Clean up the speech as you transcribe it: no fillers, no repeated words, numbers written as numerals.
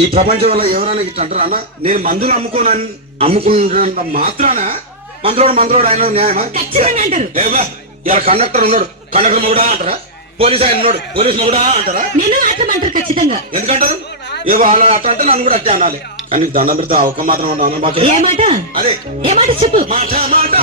ఈ ప్రపంచంలో ఎవరైనా ఇట్లా అంటారా అన్న? నేను మందులు అమ్ముకున్నంత మాత్రాన మందులోడు ఆయన న్యాయమా? లేవా ఇలా కండక్టర్ ఉన్నాడు, కండక్టర్ మొగుడా అంటారా? పోలీస్ ఆయన ఉన్నాడు, పోలీస్ మొగుడా అంటారా? ఖచ్చితంగా ఎందుకంటారు? ఏవో అలా అట్లా అంటే నన్ను కూడా అట్టే అనాలి. కానీ దండం పెడితే ఒక్క మాత్రం అదే చెప్పు. మాట మాట